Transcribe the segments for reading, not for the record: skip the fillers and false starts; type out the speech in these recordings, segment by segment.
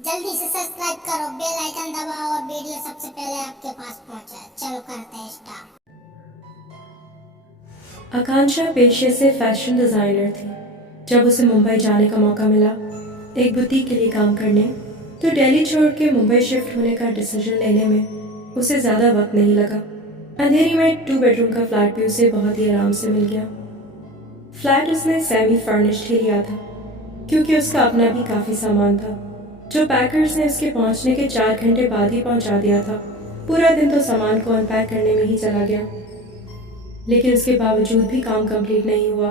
जल्दी से सब्सक्राइब करो, बेल आइकन दबाओ और वीडियो सबसे पहले आपके पास पहुंचे। चलो करते हैं स्टार्ट। आकांक्षा पेशे से फैशन डिज़ाइनर थी। जब उसे मुंबई जाने का मौका मिला एक बुटीक के लिए काम करने, तो दिल्ली छोड़ के मुंबई शिफ्ट होने का डिसीजन लेने में उसे ज़्यादा वक्त नहीं लगा। अंधेरी में 2 बेडरूम का फ्लैट भी उसे बहुत ही आराम से मिल गया। फ्लैट उसने सेमी फर्निश्ड ही लिया था, क्योंकि उसका अपना भी काफ़ी सामान था, जो पैकर्स ने उसके पहुंचने के 4 घंटे बाद ही पहुंचा दिया था। पूरा दिन तो सामान को अनपैक करने में ही चला गया, लेकिन उसके बावजूद भी काम कंप्लीट नहीं हुआ।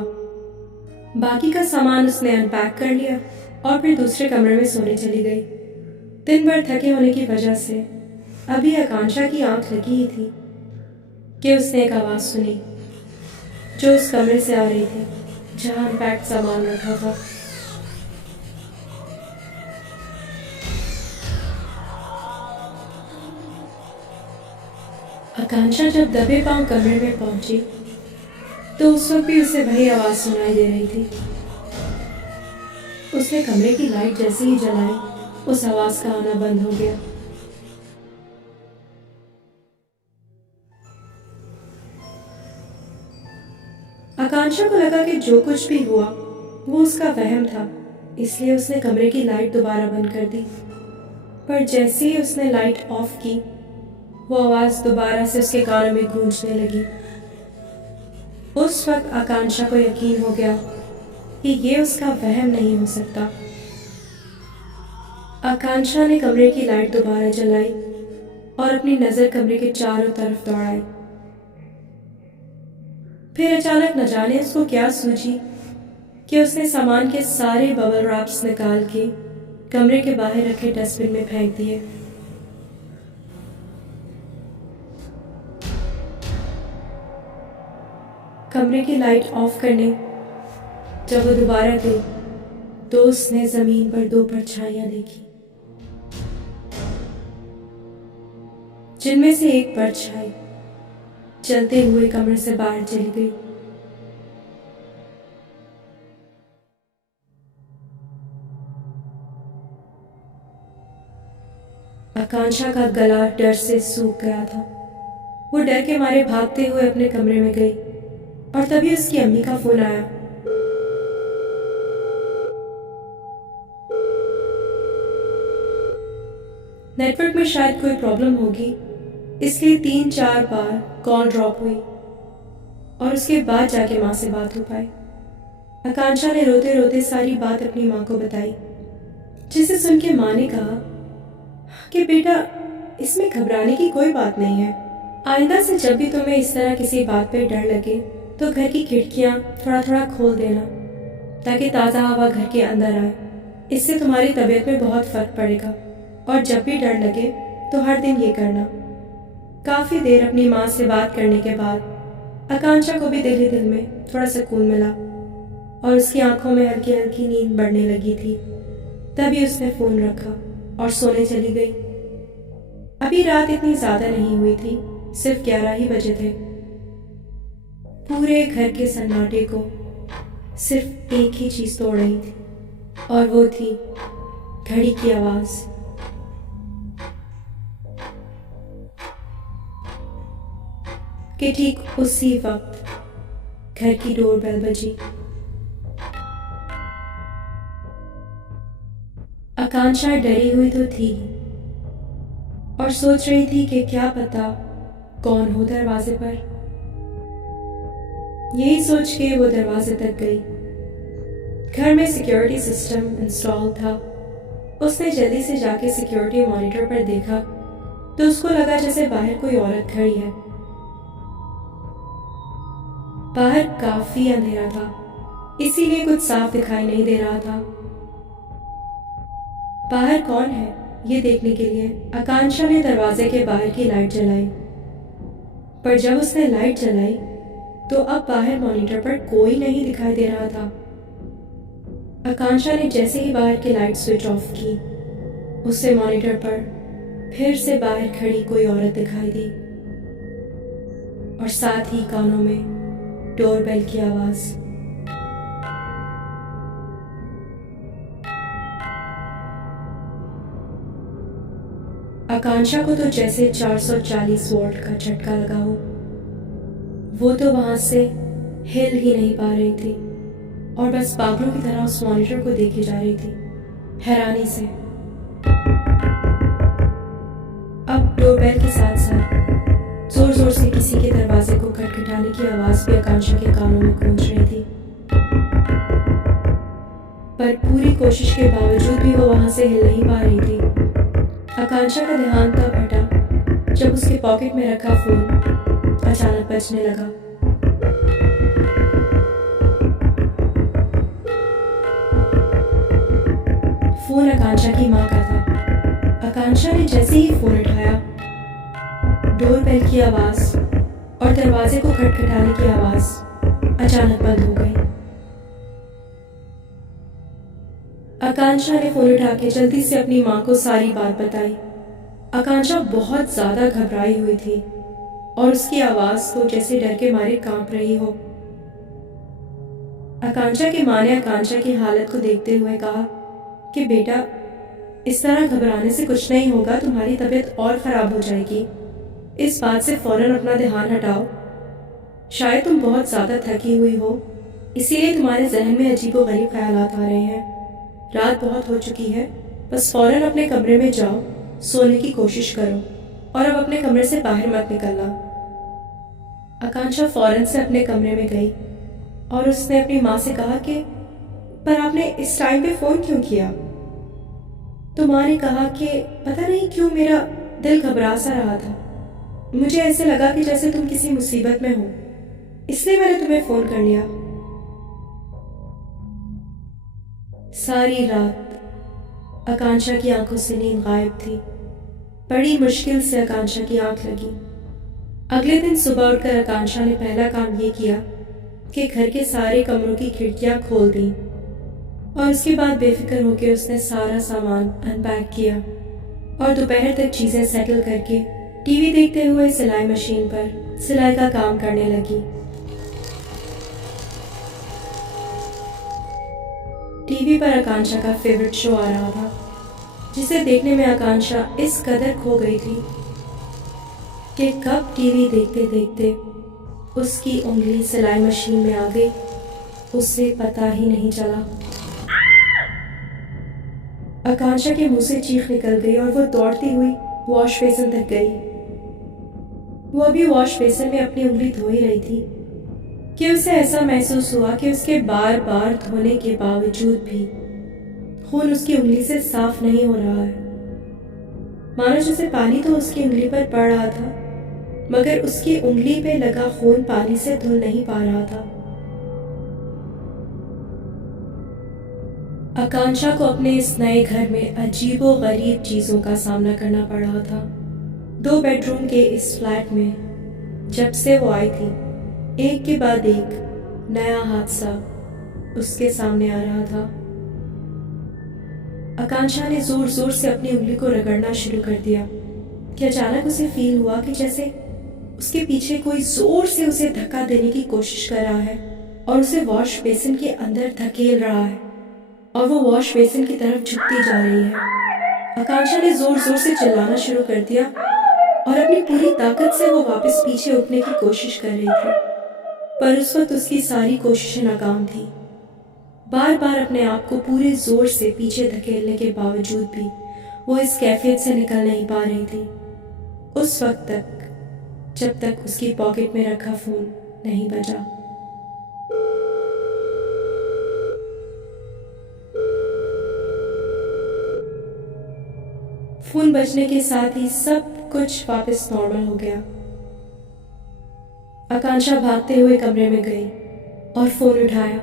बाकी का सामान उसने अनपैक कर लिया और फिर दूसरे कमरे में सोने चली गई। दिन भर थके होने की वजह से अभी आकांक्षा की आंख लगी ही थी कि उसने एक आवाज़ सुनी, जो उस कमरे से आ रही थी जहां अनपैक्ड सामान रखा था। आकांक्षा जब दबे पांव कमरे में पहुंची, तो उस वक्त भी उसे वही आवाज़ सुनाई दे रही थी। उसने कमरे की लाइट जैसे ही जलाई, उस आवाज़ का आना बंद हो गया। आकांक्षा को लगा कि जो कुछ भी हुआ वो उसका वहम था, इसलिए उसने कमरे की लाइट दोबारा बंद कर दी। पर जैसे ही उसने लाइट ऑफ की, वो आवाज़ दोबारा से उसके कानों में गूंजने लगी। उस वक्त आकांक्षा को यकीन हो गया कि ये उसका वहम नहीं हो सकता। आकांक्षा ने कमरे की लाइट दोबारा जलाई और अपनी नज़र कमरे के चारों तरफ दौड़ाई। फिर अचानक न जाने उसको क्या सूझी कि उसने सामान के सारे बबल रैप्स निकाल के कमरे के बाहर रखे डस्टबिन में फेंक दिए। कमरे की लाइट ऑफ करने जब वो दोबारा गई, तो उसने जमीन पर 2 परछाइयां देखी, जिनमें से एक परछाई चलते हुए कमरे से बाहर चली गई। आकांक्षा का गला डर से सूख गया था। वो डर के मारे भागते हुए अपने कमरे में गई और तभी उसकी अम्मी का फोन आया। नेटवर्क में शायद कोई प्रॉब्लम होगी, इसलिए 3-4 बार कॉल ड्रॉप हुई और उसके बाद जाके माँ से बात हो पाई। आकांक्षा ने रोते रोते सारी बात अपनी माँ को बताई, जिसे सुन के माँ ने कहा कि बेटा, इसमें घबराने की कोई बात नहीं है। आइंदा से जब भी तुम्हें इस तरह किसी बात पे डर लगे तो घर की खिड़कियाँ थोड़ा थोड़ा खोल देना, ताकि ताज़ा हवा घर के अंदर आए। इससे तुम्हारी तबीयत में बहुत फर्क पड़ेगा। और जब भी डर लगे तो हर दिन ये करना। काफ़ी देर अपनी माँ से बात करने के बाद आकांक्षा को भी दिल ही दिल में थोड़ा सुकून मिला और उसकी आंखों में हल्की हल्की नींद बढ़ने लगी थी। तभी उसने फ़ोन रखा और सोने चली गई। अभी रात इतनी ज़्यादा नहीं हुई थी, सिर्फ 11 ही बजे थे। पूरे घर के सन्नाटे को सिर्फ एक ही चीज़ तोड़ रही थी, और वो थी घड़ी की आवाज़। कि ठीक उसी वक्त घर की डोरबेल बजी। आकांक्षा डरी हुई तो थी और सोच रही थी कि क्या पता कौन हो दरवाजे पर। यही सोच के वो दरवाजे तक गई। घर में सिक्योरिटी सिस्टम इंस्टॉल था। उसने जल्दी से जाके सिक्योरिटी मॉनिटर पर देखा तो उसको लगा जैसे बाहर कोई औरत खड़ी है। बाहर काफी अंधेरा था, इसीलिए कुछ साफ दिखाई नहीं दे रहा था। बाहर कौन है ये देखने के लिए आकांक्षा ने दरवाजे के बाहर की लाइट जलाई। पर जब उसने लाइट जलाई तो अब बाहर मॉनिटर पर कोई नहीं दिखाई दे रहा था। आकांक्षा ने जैसे ही बाहर की लाइट स्विच ऑफ की, उससे मॉनिटर पर फिर से बाहर खड़ी कोई औरत दिखाई दी और साथ ही कानों में डोरबेल की आवाज। आकांक्षा को तो जैसे 440 वोल्ट का झटका लगा हो। वो तो वहां से हिल ही नहीं पा रही थी और बस पागलों की तरह उस मॉनिटर को देखे जा रही थी, हैरानी से। अब डोरबेल के साथ साथ जोर जोर से किसी के दरवाजे को खटखटाने की आवाज भी आकांक्षा के कानों में गूंज रही थी। पर पूरी कोशिश के बावजूद भी वो वहां से हिल नहीं पा रही थी। आकांक्षा का ध्यान तब हटा जब उसके पॉकेट में रखा फोन अचानक बजने लगा। फोन आकांक्षा की माँ का था। आकांक्षा ने जैसे ही फोन उठाया, डोरबेल की आवाज और दरवाजे को खटखटाने की आवाज अचानक बंद हो गई। आकांक्षा ने फोन उठा के जल्दी से अपनी माँ को सारी बात बताई। आकांक्षा बहुत ज्यादा घबराई हुई थी और उसकी आवाज तो जैसे डर के मारे कांप रही हो। आकांक्षा की माँ ने आकांक्षा की हालत को देखते हुए कहा कि बेटा, इस तरह घबराने से कुछ नहीं होगा, तुम्हारी तबीयत और खराब हो जाएगी। इस बात से फौरन अपना ध्यान हटाओ। शायद तुम बहुत ज्यादा थकी हुई हो, इसीलिए तुम्हारे जहन में अजीबोगरीब ख्यालात आ रहे हैं। रात बहुत हो चुकी है, बस फौरन अपने कमरे में जाओ, सोने की कोशिश करो और अब अपने कमरे से बाहर मत निकलना। आकांक्षा फौरन से अपने कमरे में गई और उसने अपनी माँ से कहा कि पर आपने इस टाइम पे फोन क्यों किया? तो माँ ने कहा कि पता नहीं क्यों मेरा दिल घबरा सा रहा था। मुझे ऐसे लगा कि जैसे तुम किसी मुसीबत में हो, इसलिए मैंने तुम्हें फोन कर लिया। सारी रात आकांक्षा की आंखों से नींद गायब थी। बड़ी मुश्किल से आकांक्षा की आंख लगी। अगले दिन सुबह उठकर आकांक्षा ने पहला काम ये किया कि घर के सारे कमरों की खिड़कियां खोल दी और उसके बाद बेफिक्र होकर उसने सारा सामान अनपैक किया और दोपहर तक चीजें सेटल करके टीवी देखते हुए सिलाई मशीन पर सिलाई का काम करने लगी। टीवी पर आकांक्षा का फेवरेट शो आ रहा था, जिसे देखने में आकांक्षा इस कदर खो गई थी कि कब टीवी देखते देखते उसकी उंगली सिलाई मशीन में आ गई, उसे पता ही नहीं चला। आकांक्षा के मुंह से चीख निकल गई और वो दौड़ती हुई वॉश बेसिन तक गई। वो अभी वॉश बेसिन में अपनी उंगली धो ही रही थी कि उसे ऐसा महसूस हुआ कि उसके बार बार धोने के बावजूद भी खून उसकी उंगली से साफ नहीं हो रहा है। मानो जैसे पानी तो उसकी उंगली पर पड़ रहा था, मगर उसकी उंगली पे लगा खून पानी से धुल नहीं पा रहा था। आकांक्षा को अपने इस नए घर में अजीबो गरीब चीजों का सामना करना पड़ रहा था। 2 बेडरूम के इस फ्लैट में जब से वो आई थी, एक के बाद एक नया हादसा उसके सामने आ रहा था। आकांक्षा ने जोर जोर से अपनी उंगली को रगड़ना शुरू कर दिया कि अचानक उसे फील हुआ कि जैसे उसके पीछे कोई जोर से उसे धक्का देने की कोशिश कर रहा है और उसे वॉश बेसिन के अंदर धकेल रहा है और वो वॉश बेसिन की तरफ झुकती जा रही है। आकांक्षा ने जोर जोर से चिल्लाना शुरू कर दिया और अपनी पूरी ताकत से वो वापस पीछे उठने की कोशिश कर रही थी, पर उस वक्त उसकी सारी कोशिशें नाकाम थी। बार बार अपने आप को पूरे जोर से पीछे धकेलने के बावजूद भी वो इस कैफियत से निकल नहीं पा रही थी, उस वक्त तक जब तक उसकी पॉकेट में रखा फोन नहीं बजा। फोन बजने के साथ ही सब कुछ वापस नॉर्मल हो गया। आकांक्षा भागते हुए कमरे में गई और फोन उठाया।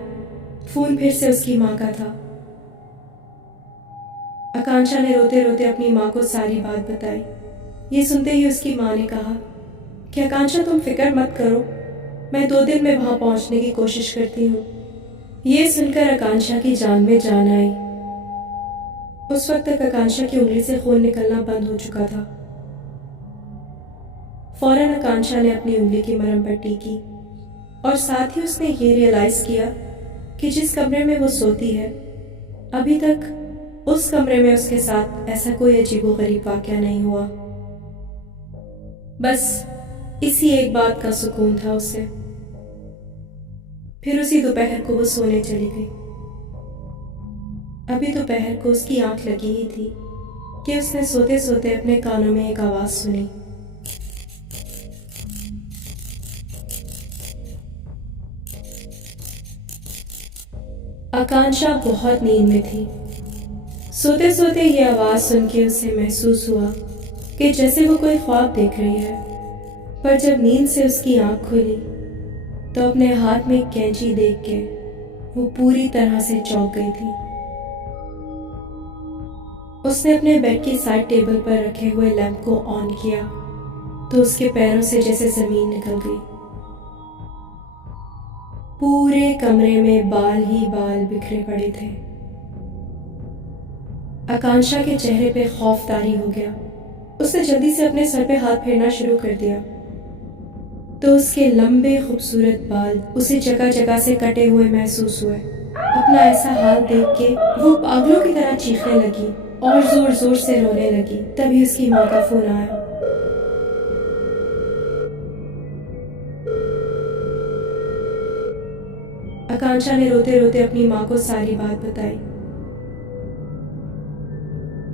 फोन फिर से उसकी माँ का था। आकांक्षा ने रोते रोते अपनी माँ को सारी बात बताई। ये सुनते ही उसकी माँ ने कहा कि आकांक्षा, तुम फिक्र मत करो, मैं 2 दिन में वहां पहुंचने की कोशिश करती हूँ। ये सुनकर आकांक्षा की जान में जान आई। उस वक्त तक आकांक्षा की उंगली से खून निकलना बंद हो चुका था। फौरन आकांक्षा ने अपनी उंगली की मरहम पट्टी की और साथ ही उसने ये रियलाइज किया कि जिस कमरे में वो सोती है, अभी तक उस कमरे में उसके साथ ऐसा कोई अजीबोगरीब वाकया नहीं हुआ। बस इसी एक बात का सुकून था उसे। फिर उसी दोपहर को वो सोने चली गई। अभी दोपहर को उसकी आंख लगी ही थी कि उसने सोते सोते अपने कानों में एक आवाज सुनी। आकांक्षा बहुत नींद में थी। सोते सोते ये आवाज सुन के उसे महसूस हुआ कि जैसे वो कोई ख्वाब देख रही है। पर जब नींद से उसकी आंख खुली तो अपने हाथ में कैंची देख के वो पूरी तरह से चौंक गई थी। उसने अपने बेड की साइड टेबल पर रखे हुए लैंप को ऑन किया तो उसके पैरों से जैसे जमीन निकल गई। पूरे कमरे में बाल ही बाल बिखरे पड़े थे। आकांक्षा के चेहरे पे खौफ तारी हो गया। उसने जल्दी से अपने सर पे हाथ फेरना शुरू कर दिया तो उसके लंबे खूबसूरत बाल उसे जगह जगह से कटे हुए महसूस हुए। अपना ऐसा हाल देख के वो पागलों की तरह चीखने लगी और जोर जोर से रोने लगी। तभी उसकी माँ का फोन आया। आकांक्षा ने रोते रोते अपनी माँ को सारी बात बताई।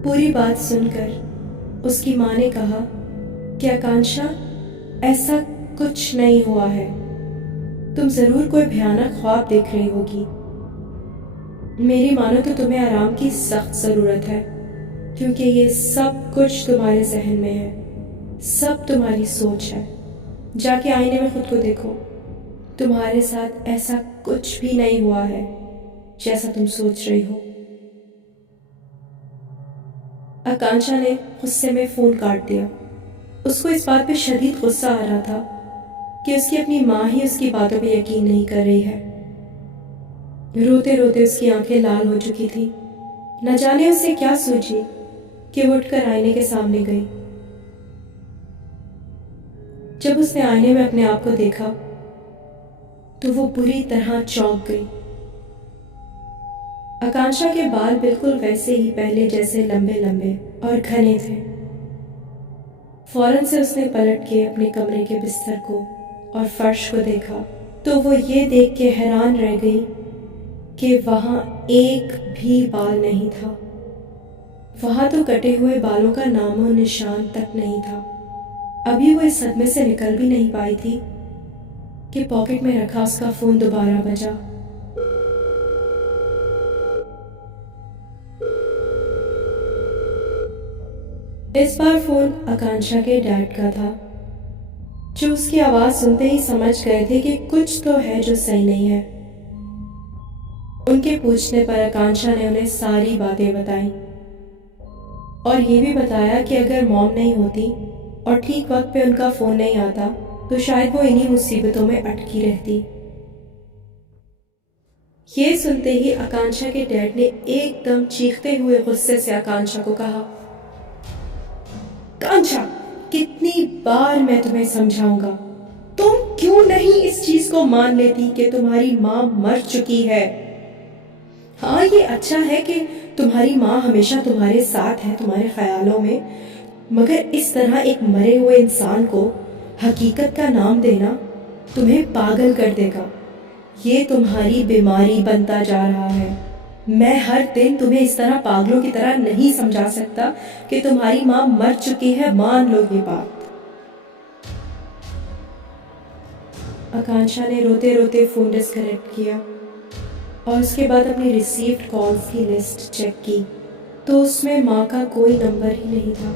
पूरी बात सुनकर उसकी माँ ने कहा कि आकांक्षा, ऐसा कुछ नहीं हुआ है, तुम जरूर कोई भयानक ख्वाब देख रही होगी। मेरी मानो तो तुम्हें आराम की सख्त जरूरत है, क्योंकि ये सब कुछ तुम्हारे जहन में है, सब तुम्हारी सोच है। जाके आईने में खुद को देखो, तुम्हारे साथ ऐसा कुछ भी नहीं हुआ है जैसा तुम सोच रही हो। आकांक्षा ने गुस्से में फोन काट दिया। उसको इस बात पे शदीद गुस्सा आ रहा था कि उसकी अपनी माँ ही उसकी बातों पे यकीन नहीं कर रही है। रोते रोते उसकी आंखें लाल हो चुकी थी। न जाने उसे क्या सूझी कि वो उठकर आईने के सामने गई। जब उसने आईने में अपने आप को देखा तो वो बुरी तरह चौंक गई। आकांक्षा के बाल बिल्कुल वैसे ही पहले जैसे लंबे लंबे और घने थे। फौरन से उसने पलट के अपने कमरे के बिस्तर को और फर्श को देखा तो वो ये देख के हैरान रह गई कि वहां एक भी बाल नहीं था। वहां तो कटे हुए बालों का नामो निशान तक नहीं था। अभी वो इस सदमे से निकल भी नहीं पाई थी कि पॉकेट में रखा उसका फोन दोबारा बजा। इस बार फोन आकांक्षा के डैड का था, जो उसकी आवाज सुनते ही समझ गए थे कि कुछ तो है जो सही नहीं है। उनके पूछने पर आकांक्षा ने उन्हें सारी बातें बताई और ये भी बताया कि अगर मॉम नहीं होती और ठीक वक्त पे उनका फोन नहीं आता तो शायद वो इन्हीं मुसीबतों में अटकी रहती। ये सुनते ही आकांक्षा के डैड ने एकदम चीखते हुए गुस्से से आकांक्षा को कहा, आकांक्षा, कितनी बार मैं तुम्हें समझाऊंगा, तुम क्यों नहीं इस चीज को मान लेती कि तुम्हारी माँ मर चुकी है। हाँ, ये अच्छा है कि तुम्हारी माँ हमेशा तुम्हारे साथ है, तुम्हारे ख्यालों में, मगर इस तरह एक मरे हुए इंसान को हकीकत का नाम देना तुम्हें पागल कर देगा। ये तुम्हारी बीमारी बनता जा रहा है। मैं हर दिन तुम्हें इस तरह पागलों की तरह नहीं समझा सकता कि तुम्हारी माँ मर चुकी है, मान लो ये बात। आकांक्षा ने रोते रोते फोन डिस्कनेक्ट किया और उसके बाद अपनी रिसीव्ड कॉल्स की लिस्ट चेक की तो उसमें माँ का कोई नंबर ही नहीं था।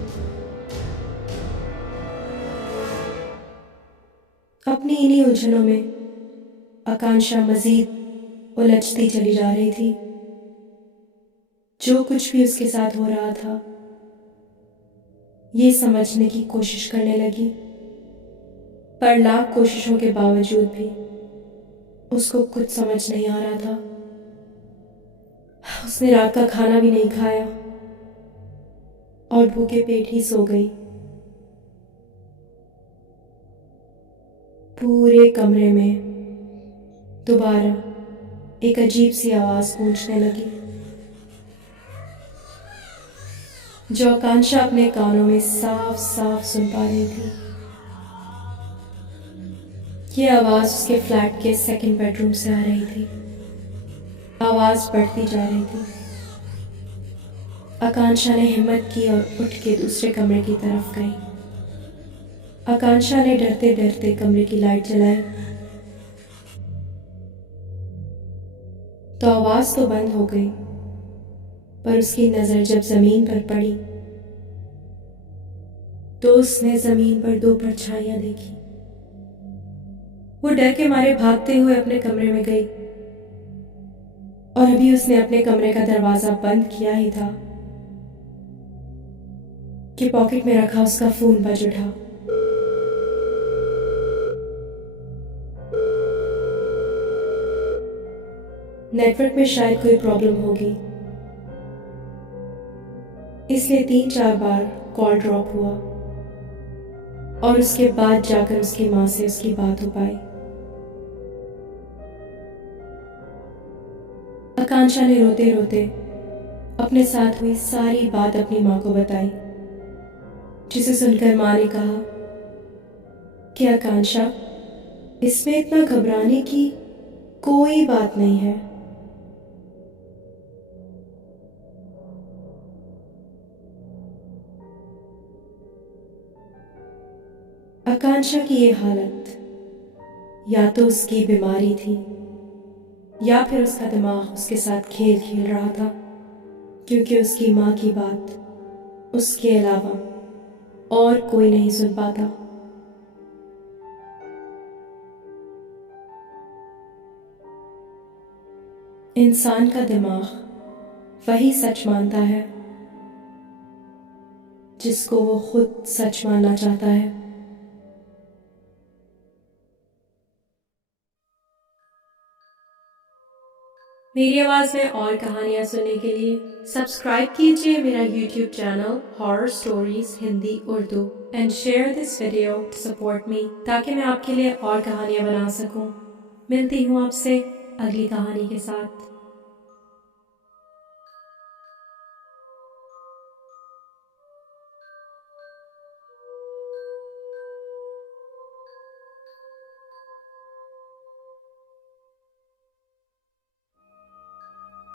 अपनी इन्हीं उलझनों में आकांक्षा मजीद उलझती चली जा रही थी। जो कुछ भी उसके साथ हो रहा था ये समझने की कोशिश करने लगी, पर लाख कोशिशों के बावजूद भी उसको कुछ समझ नहीं आ रहा था। उसने रात का खाना भी नहीं खाया और भूखे पेट ही सो गई। पूरे कमरे में दोबारा एक अजीब सी आवाज गूंजने लगी। जो आकांक्षा अपने कानों में साफ साफ सुन पा रही थी। ये आवाज उसके फ्लैट के सेकंड बेडरूम से आ रही थी। आवाज बढ़ती जा रही थी। आकांक्षा ने हिम्मत की और उठ के दूसरे कमरे की तरफ गई। आकांक्षा ने डरते डरते कमरे की लाइट जलाई तो आवाज तो बंद हो गई, पर उसकी नजर जब जमीन पर पड़ी तो उसने जमीन पर दो परछाइयां देखी। वो डर के मारे भागते हुए अपने कमरे में गई और अभी उसने अपने कमरे का दरवाजा बंद किया ही था कि पॉकेट में रखा उसका फोन बज उठा। नेटवर्क में शायद कोई प्रॉब्लम होगी, इसलिए 3-4 बार कॉल ड्रॉप हुआ और उसके बाद जाकर उसकी माँ से उसकी बात हो पाई। आकांक्षा ने रोते रोते अपने साथ हुई सारी बात अपनी माँ को बताई, जिसे सुनकर माँ ने कहा कि आकांक्षा, इसमें इतना घबराने की कोई बात नहीं है। आकांक्षा की ये हालत या तो उसकी बीमारी थी या फिर उसका दिमाग उसके साथ खेल खेल रहा था, क्योंकि उसकी माँ की बात उसके अलावा और कोई नहीं सुन पाता। इंसान का दिमाग वही सच मानता है जिसको वो खुद सच मानना चाहता है। मेरी आवाज में और कहानियां सुनने के लिए सब्सक्राइब कीजिए मेरा YouTube channel horror stories Hindi Urdu and share this video to support me, ताकि मैं आपके लिए और कहानियां बना सकूं। मिलती हूँ आपसे अगली कहानी के साथ।